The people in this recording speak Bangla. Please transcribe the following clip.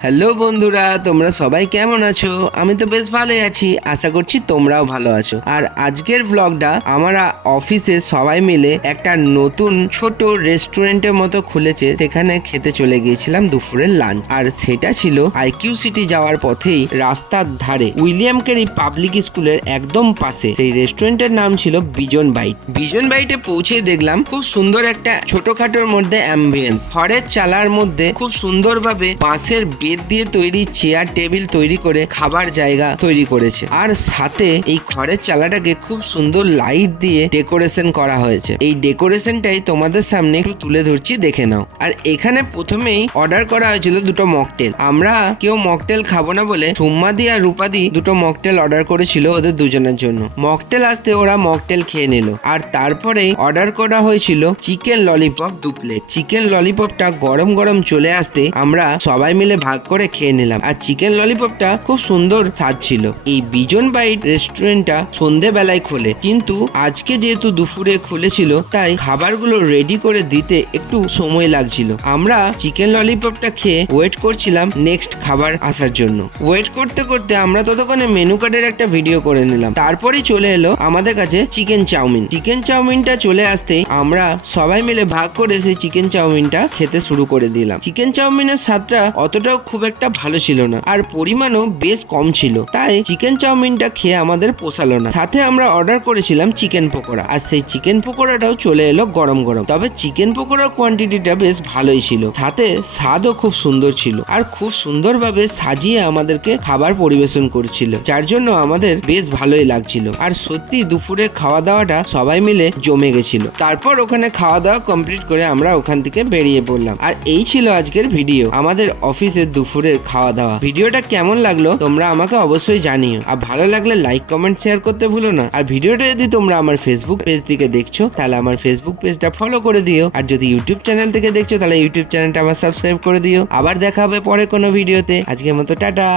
হ্যালো বন্ধুরা, তোমরা সবাই কেমন আছো? আমি তো বেশ ভালোই আছি, আশা করছি তোমরাও ভালো আছো। আর আজকের ব্লগটা আমরা অফিসে সবাই মিলে একটা নতুন ছোট রেস্টুরেন্টের মতো খুলেছে, সেখানে খেতে চলে গিয়েছিলাম দুপুরের লাঞ্চ। আর সেটা ছিল আইকিউ সিটি যাওয়ার পথেই রাস্তার ধারে উইলিয়াম ক্যারি পাবলিক স্কুলের একদম পাশে সেই রেস্টুরেন্টের নাম ছিল বিজন বাইট। বিজন বাইটে পৌঁছে দেখলাম খুব সুন্দর একটা ছোটখাটোর মধ্যে অ্যাম্বিয়েন্স, খড়ের চালার মধ্যে খুব সুন্দরভাবে বাঁশের বেত দিয়ে তৈরি চেয়ার টেবিল তৈরি করে খাবার জায়গা তৈরি করেছে। আর সাথে এই খড়ের চালাটাকে খুব সুন্দর লাইট দিয়ে ডেকোরেশন করা হয়েছে। এই ডেকোরেশনটাই তোমাদের সামনে একটু তুলে ধরছি, দেখে নাও। আর এখানে প্রথমেই অর্ডার করা হয়েছিল দুটো মকটেল। আমরা কেউ মকটেল খাবো না বলে সুম্মাদি আর রূপাদি দুটো মকটেল অর্ডার করেছিল ওদের দুজনের জন্য। মকটেল আসতে ওরা মকটেল খেয়ে নিল। আর তারপরে অর্ডার করা হয়েছিল চিকেন ললিপপ 2 প্লেট। চিকেন ললিপপটা গরম গরম চলে আসতে আমরা সবাই মিলে ভাগ করে খেয়ে নিলাম। আর চিকেন ললিপপটা খুব সুন্দর স্বাদ ছিল। এই বিজন বাইট রেস্টুরেন্টটা সন্ধে বেলায় খোলে, কিন্তু আজকে যেহেতু দুপুরে খুলেছিল তাই খাবারগুলো রেডি করে দিতে একটু সময় লাগছিল। আমরা চিকেন ললিপপটা খেয়ে ওয়েট করছিলাম নেক্সট খাবার আসার জন্য। ওয়েট করতে করতে আমরা ততক্ষণে মেনু কার্ডের একটা ভিডিও করে নিলাম। তারপরেই চলে এলো আমাদের কাছে চিকেন চাউমিন। চিকেন চাউমিনটা চলে আসতেই আমরা সবাই মিলে ভাগ করে সেই চিকেন চাউমিনটা খেতে শুরু করে দিলাম। চিকেন চাউমিনের স্বাদটা অতটাও খুব একটা ভালো ছিল না, আর পরিমাণও বেশ কম ছিল, তাই চিকেন চাউমিনটা খেয়ে আমাদের পোষালো না। সাথে আমরা অর্ডার করেছিলাম চিকেন পকোড়া, আর সেই চিকেন পকোড়াটাও চলে এলো গরম গরম। তবে চিকেন পকোড়ার কোয়ান্টিটিটা বেশ ভালোই ছিল, সাথে স্বাদও খুব সুন্দর ছিল, আর খুব সুন্দরভাবে সাজিয়ে আমাদেরকে খাবার পরিবেশন করছিল, যার জন্য আমাদের বেশ ভালোই লাগছিল। আর সত্যি দুপুরে খাওয়া দাওয়াটা সবাই মিলে জমে গেছিল। তারপর ওখানে খাওয়া দাওয়া কমপ্লিট করে আমরা ওখান থেকে বেরিয়ে পড়লাম। আর এই ছিল আজকের ভিডিও, আমাদের অফিসের দুপুরের খাওয়া দাওয়া। ভিডিওটা কেমন লাগলো তোমরা আমাকে অবশ্যই জানিও, আর ভালো লাগলে লাইক কমেন্ট শেয়ার করতে ভুলো না। আর ভিডিওটা যদি তোমরা আমার ফেসবুক পেজ থেকে দেখছো তাহলে আমার ফেসবুক পেজটা ফলো করে দিও, আর যদি ইউটিউব চ্যানেল থেকে দেখছো তাহলে ইউটিউব চ্যানেলটা আমার সাবস্ক্রাইব করে দিও। আবার দেখা হবে পরে কোনো ভিডিওতে। আজকের মতো টাটা।